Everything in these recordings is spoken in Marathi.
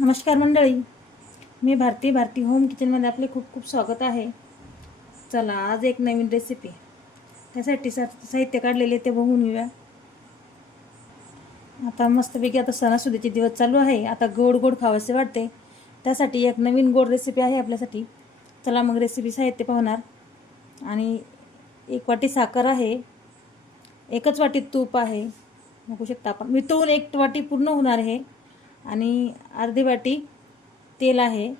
नमस्कार मंडळी. मी भारती भारती होम किचनमध्ये आपले खूप खूप स्वागत आहे. चला आज एक नवीन रेसिपी त्यासाठी सा साहित्य काढलेले ते बघून घेऊया. आता मस्तपैकी आता सणासुदीचे दिवस चालू आहे. आता गोड गोड खावासे वाटते. त्यासाठी एक नवीन गोड रेसिपी आहे आपल्यासाठी. चला मग रेसिपी साहित्य पाहणार. आणि एक वाटी साखर आहे. एकच वाटी तूप आहे. बघू शकता आपण. मितळून एक वाटी पूर्ण होणार आहे. आणि अर्धी वाटी तेल आहे.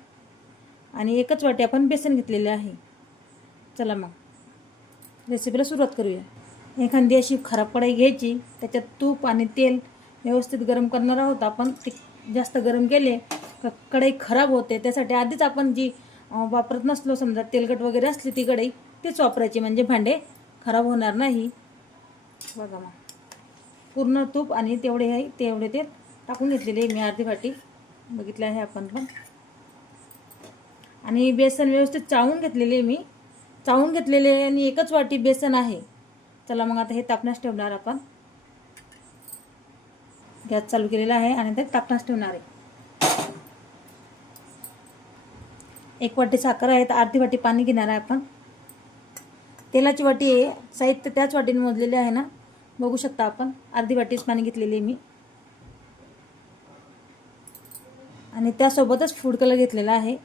आणि एकच वाटी आपण बेसन घेतलेले आहे. चला मग. रेसिपीला सुरुवात करूया. एखादी अशी खराब कढाई घ्यायची त्याच्यात तूप आणि तेल व्यवस्थित गरम करणार आहोत आपण. ते जास्त गरम केले का कढई खराब होते त्यासाठी आधीच आपण जी वापरत नसलो समजा तेलकट वगैरे असली ती कढई तीच वापरायची. म्हणजे भांडे खराब होणार नाही. बघा मग. पूर्ण तूप आणि तेवढे आहे तेवढे तेल टाकून घेतलेली आहे मी अर्धी वाटी. बघितलं आहे आपण पण. आणि बेसन व्यवस्थित चावून घेतलेले आहे मी. चावून घेतलेले आणि एकच वाटी बेसन आहे. चला मग आता हे तापण्यास ठेवणार आपण. गॅस चालू केलेला आहे आणि ते तापण्यास ठेवणार आहे. एक वाटी साखर आहे तर अर्धी वाटी पाणी घेणार आहे आपण. तेलाची वाटी आहे साहित्य त्याच वाटीने मोजलेले आहे ना. बघू शकता आपण. अर्धी वाटीच पाणी घेतलेली आहे मी. आणि त्यासोबतच फूड कलर घेतलेला आहे.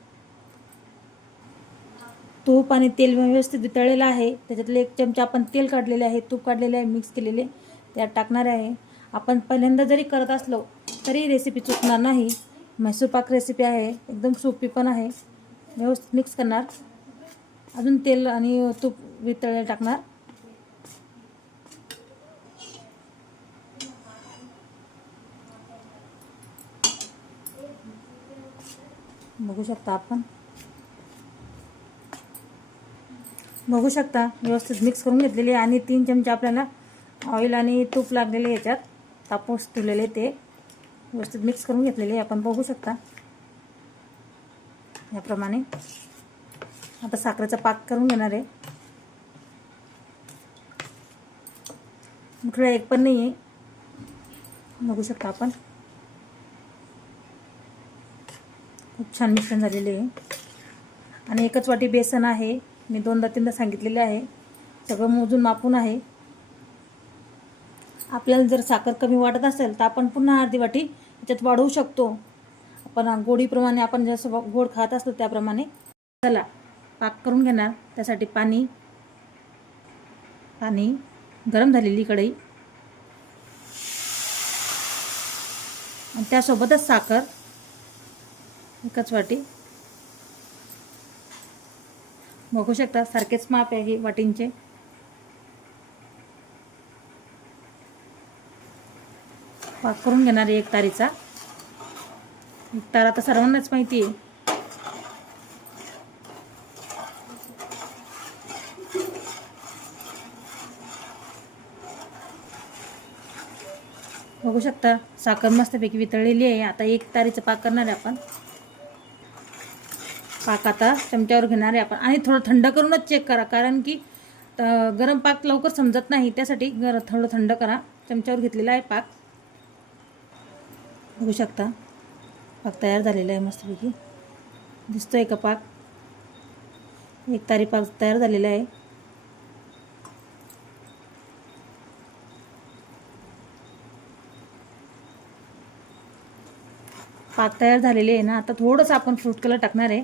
तूप आणि तेल व्यवस्थित वितळलेलं आहे. त्याच्यातले एक चमचा आपण तेल काढलेले आहे. तूप काढलेले आहे मिक्स केलेले. त्यात टाकणार आहे. आपण पहिल्यांदा जरी करत असलो तरी रेसिपी चुकणार नाही. म्हैसूर पाक रेसिपी आहे. एकदम सोपी पण आहे. व्यवस्थित मिक्स करणार. अजून तेल आणि तूप वितळलेलं टाकणार. बघू शकता आपण. बघू शकता व्यवस्थित मिक्स करून घेतलेली आहे आणि तीन चमचे आपल्याला ऑइल आणि तूप लागलेले ह्याच्यात तापूस ठेवलेले ते. व्यवस्थित मिक्स करून घेतलेले आपण बघू शकता. याप्रमाणे. आता साखरेचा पाक करून घेणार आहे. कुठला एक पण नाही आहे बघू शकता आपण. खूप छान मिश्रण झालेले आहे. आणि एकच वाटी बेसन आहे. मी दोनदा तीनदा सांगितलेले आहे. सगळं मोजून मापून आहे. आपल्याला जर साखर कमी वाटत असेल तर आपण पुन्हा अर्धी वाटी याच्यात वाढवू शकतो. आपण गोडीप्रमाणे आपण जसं गोड खात असतो त्याप्रमाणे चला पाक करून घेणार. त्यासाठी पाणी पाणी गरम झालेली कढई. आणि त्यासोबतच साखर. एकच वाटी. बघू शकता सारखेच माप आहे हे वाटींचे. पाक करून घेणार आहे एक तारीचा. एक तार आता सर्वांनाच माहिती आहे. बघू शकता साखर मस्तपैकी वितळलेली आहे. आता एक तारीचं पाक करणार आहे आपण. पाक आता चमच्यावर घेणार आहे आपण. आणि थोडं थंड करूनच चेक करा. कारण की गरम पाक लवकर समजत नाही. त्यासाठी गर थोडं थंड करा. चमच्यावर घेतलेला आहे पाक. बघू शकता. पाक तयार झालेला आहे मस्तपैकी. दिसतो आहे का पाक? एक तारी पाक तयार झालेला आहे. पाक तयार झालेले आहे ना. आता थोडंसं आपण फ्रूट कलर टाकणार आहे.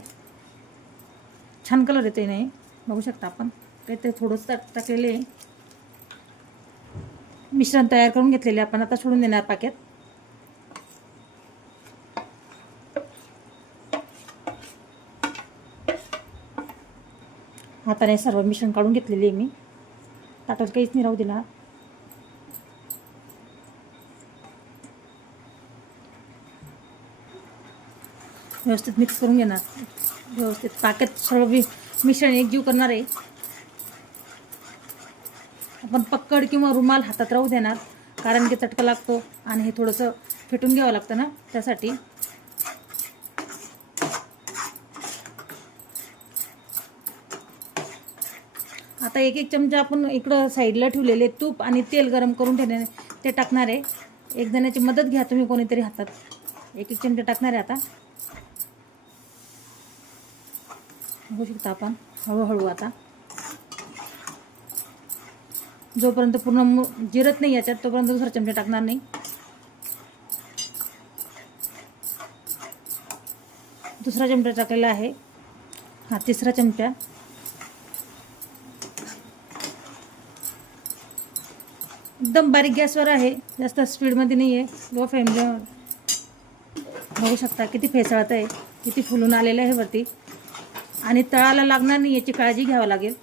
छान कलर येतो नाही बघू शकता आपण. काही ते थोडंसं टाक टाकलेले आहे मिश्रण तयार करून घेतलेले आपण. आता सोडून देणार पाक्यात. हाताने सर्व मिश्रण काढून घेतलेले आहे मी. ताटात काहीच नाही राहू दिला व्यवस्थित मिक्स करून घेणार. व्यवस्थित ताकद सर्व वि- मिश्रण एकजीव करणार आहे. आपण पक्कड किंवा रुमाल हातात राहू देणार कारण की चटका लागतो आणि हे थोडंसं फेटून घ्यावं लागतं ना त्यासाठी. आता एक एक चमचा आपण इकडं साईडला ठेवलेले तूप आणि तेल गरम करून ठेवले ते टाकणार आहे. एक जणाची मदत घ्या तुम्ही कोणीतरी हातात. एक एक चमचा टाकणार आहे आता. बघू शकता आपण हळूहळू आता. जोपर्यंत पूर्ण जिरत नाही याच्यात तोपर्यंत दुसरा चमचा टाकणार नाही. दुसरा चमचा टाकलेला आहे. हा तिसरा चमचा. एकदम बारीक गॅसवर आहे. जास्त स्पीडमध्ये नाही आहे लो फ्लेमवर बघू शकता किती फेसाळत आहे किती फुलून आलेलं आहे वरती. आणि तळाला लागणार नाही याची काळजी घ्यावी लागेल.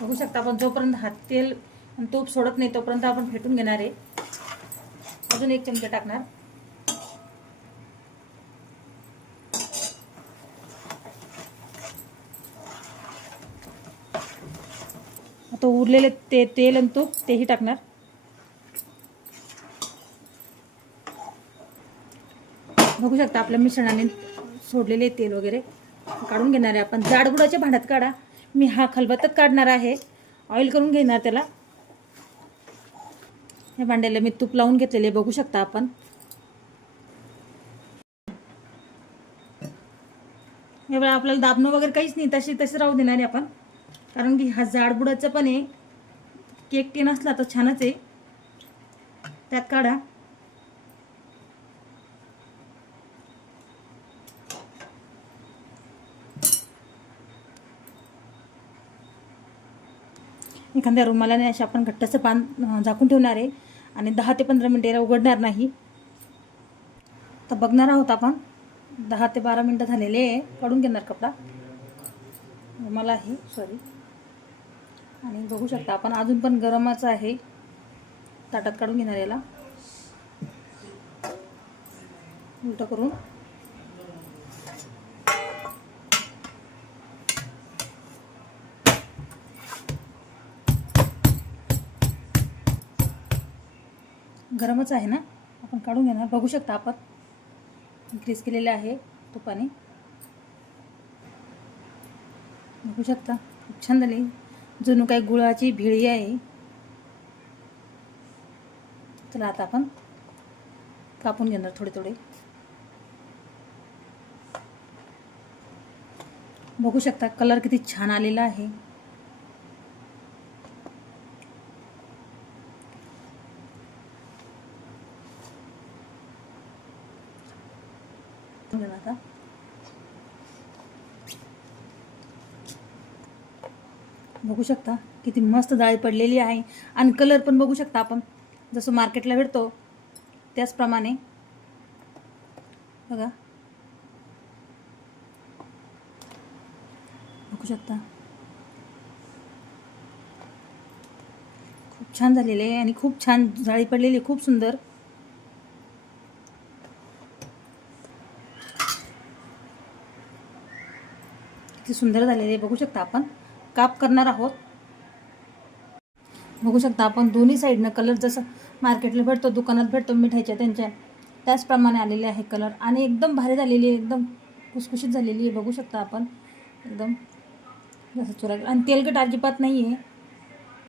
बघू शकता आपण जोपर्यंत हात तेल तूप सोडत नाही तोपर्यंत आपण फेटून घेणार आहे. अजून एक चमचा टाकणार. आता उरलेले ते तेल आणि तूप तेही टाकणार. बघू शकता आपल्या मिश्रणाने सोडलेले तेल वगैरे. काढून घेणार आहे आपण. जाडबुडाच्या भांड्यात काढा. मी हा खलबतच काढणार आहे. ऑइल करून घेणार त्याला. या भांड्याला मी तूप लावून घेतलेले बघू शकता आपण. हे बघा आपल्याला दाबणं वगैरे काहीच नाही. तशी तशी राहू देणार आहे आपण. कारण की हा जाडबुडाचा पण आहे. केक टी असला तर छानच आहे. त्यात काढा. एखाद्या रुमालाने अशा आपण घट्टाचं पान झाकून ठेवणार आहे. आणि दहा ते पंधरा मिनटं याला उघडणार नाही. तर बघणार आहोत आपण. दहा ते बारा मिनटं झालेले आहे. काढून घेणार कपडा. रुमाला आहे सॉरी आणि बघू शकता आपण अजून पण गरमच आहे. ताटात काढून घेणार याला. उलट करून. गरमच आहे ना? आपण काढून घेणार. बघू शकता आपण. ग्रीस केलेले आहे तुपाने. बघू शकता. खूप छान झाली. जणू काही गुळाची भिळी आहे. चला आता आपण कापून घेणार थोडे थोडे. बघू शकता कलर किती छान आलेला आहे घेणार आता बघू शकता. किती मस्त जाळी पडलेली आहे. आणि कलर पण बघू शकता आपण. जसं मार्केटला भेटतो त्याचप्रमाणे. बघा. बघू शकता. खूप छान झालेले आहे आणि खूप छान जाळी पडलेली आहे, खूप सुंदर. किती सुंदर झालेले आहे. बघू शकता आपण. काप करणार आहोत. बघू शकता आपण दोन्ही साईडनं कलर जसं मार्केटला भेटतो दुकानात भेटतो मिठाईच्या त्यांच्या त्याचप्रमाणे आलेले आहे कलर. आणि एकदम भारी झालेली आहे एकदम कुसकुशीत झालेली आहे. बघू शकता आपण एकदम जसं चुरा आणि तेलकट अजिबात नाही आहे